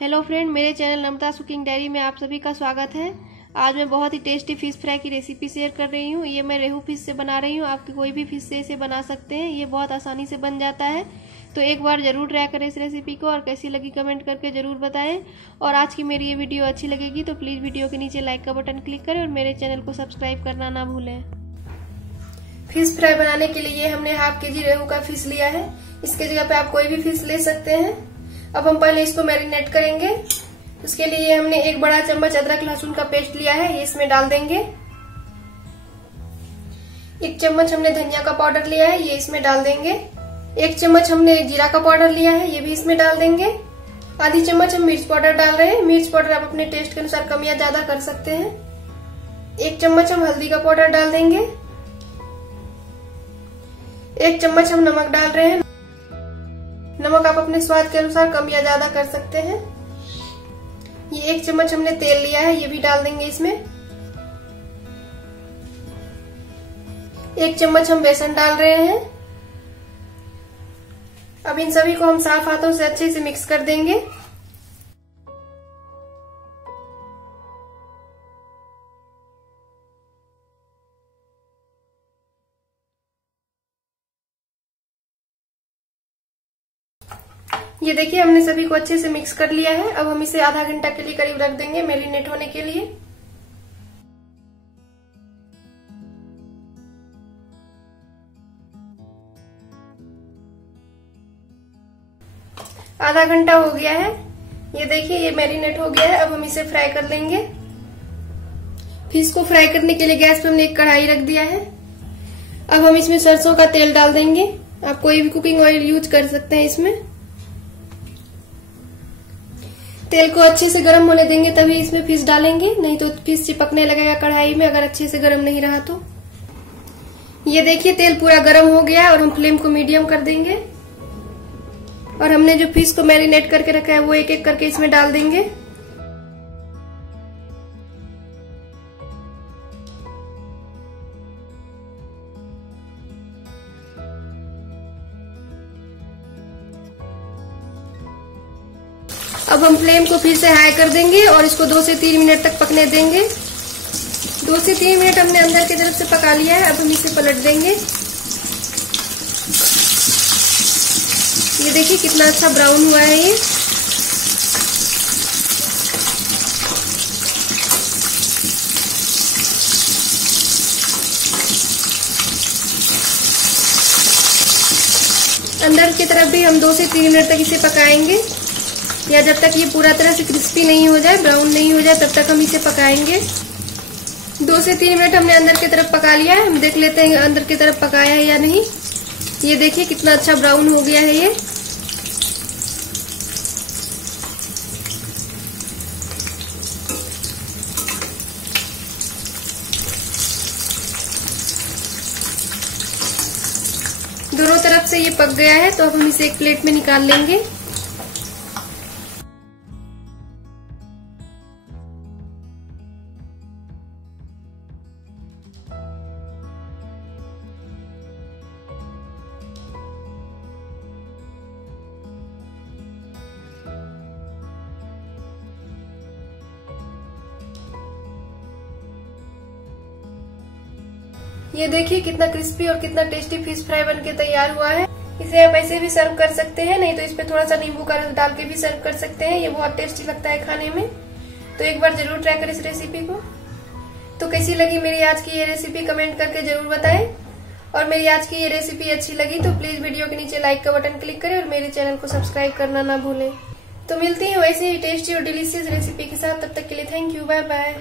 Hello friend, मेरे channel नम्रता cooking diary में आप सभी का स्वागत है। आज मैं बहुत ही टेस्टी फिश फ्राई की रेसिपी शेयर कर रही हूँ। ये मैं रेहू फिश से बना रही हूँ। आप कोई भी फिश से इसे बना सकते हैं। ये बहुत आसानी से बन जाता है, तो एक बार ज़रूर ट्राई करें इस रेसिपी को और कैसी लगी कमेंट करके ज़रूर बताएं। और आज की मेरी ये वीडियो अच्छी लगेगी तो प्लीज़ वीडियो के नीचे लाइक का बटन क्लिक करें और मेरे चैनल को सब्सक्राइब करना ना भूलें। फिश फ्राई बनाने के लिए हमने हाफ के जी रेहू का फिश लिया है। इसके जगह पे आप कोई भी फिश ले सकते हैं। अब हम पहले इसको मैरिनेट करेंगे। उसके लिए हमने एक बड़ा चम्मच अदरक लहसुन का पेस्ट लिया है, ये इसमें डाल देंगे। एक चम्मच हमने धनिया का पाउडर लिया है, ये इसमें डाल देंगे। एक चम्मच हमने जीरा का पाउडर लिया है, ये भी इसमें डाल देंगे। आधी चम्मच हम मिर्च पाउडर डाल रहे हैं। मिर्च पाउडर आप अपने टेस्ट के अनुसार कम या ज्यादा कर सकते हैं। एक चम्मच हम हल्दी का पाउडर डाल देंगे। एक चम्मच हम नमक डाल रहे हैं। नमक आप अपने स्वाद के अनुसार कम या ज्यादा कर सकते हैं। ये एक चम्मच हमने तेल लिया है, ये भी डाल देंगे इसमें। एक चम्मच हम बेसन डाल रहे हैं। अब इन सभी को हम साफ हाथों से अच्छे से मिक्स कर देंगे। ये देखिए हमने सभी को अच्छे से मिक्स कर लिया है। अब हम इसे आधा घंटा के लिए करीब रख देंगे मैरिनेट होने के लिए। आधा घंटा हो गया है। ये देखिए ये मैरिनेट हो गया है। अब हम इसे फ्राई कर लेंगे। फिश को फ्राई करने के लिए गैस पे हमने एक कढ़ाई रख दिया है। अब हम इसमें सरसों का तेल डाल देंगे। आप कोई भी कुकिंग ऑयल यूज कर सकते हैं इसमें। तेल को अच्छे से गर्म होने देंगे तभी इसमें फिश डालेंगे, नहीं तो फिश चिपकने लगेगा कढ़ाई में अगर अच्छे से गर्म नहीं रहा तो। ये देखिए तेल पूरा गर्म हो गया है और हम फ्लेम को मीडियम कर देंगे। और हमने जो फिश को मैरिनेट करके रखा है वो एक एक करके इसमें डाल देंगे। अब हम फ्लेम को फिर से हाई कर देंगे और इसको 2 से 3 मिनट तक पकने देंगे। 2 से 3 मिनट हमने अंदर की तरफ से पका लिया है। अब हम इसे पलट देंगे। ये देखिए कितना अच्छा ब्राउन हुआ है ये। अंदर की तरफ भी हम 2 से 3 मिनट तक इसे पकाएंगे, या जब तक ये पूरा तरह से क्रिस्पी नहीं हो जाए, ब्राउन नहीं हो जाए, तब तक हम इसे पकाएंगे। 2 से 3 मिनट हमने अंदर की तरफ पका लिया है। हम देख लेते हैं अंदर की तरफ पकाया है या नहीं। ये देखिए कितना अच्छा ब्राउन हो गया है ये। दोनों तरफ से ये पक गया है, तो अब हम इसे एक प्लेट में निकाल लेंगे। ये देखिए कितना क्रिस्पी और कितना टेस्टी फिश फ्राई बनके तैयार हुआ है। इसे आप ऐसे भी सर्व कर सकते हैं, नहीं तो इस पे थोड़ा सा नींबू का रस डाल के भी सर्व कर सकते हैं। ये बहुत टेस्टी लगता है खाने में। तो एक बार जरूर ट्राई करें इस रेसिपी को। तो कैसी लगी मेरी आज की ये रेसिपी कमेंट करके जरूर बताएं। और मेरी आज की ये रेसिपी अच्छी लगी तो प्लीज वीडियो के नीचे लाइक का बटन क्लिक करें और मेरे चैनल को सब्सक्राइब करना ना भूलें। तो मिलती है वैसे ही टेस्टी और डिलीशियस रेसिपी के साथ। तब तक के लिए थैंक यू, बाय बाय।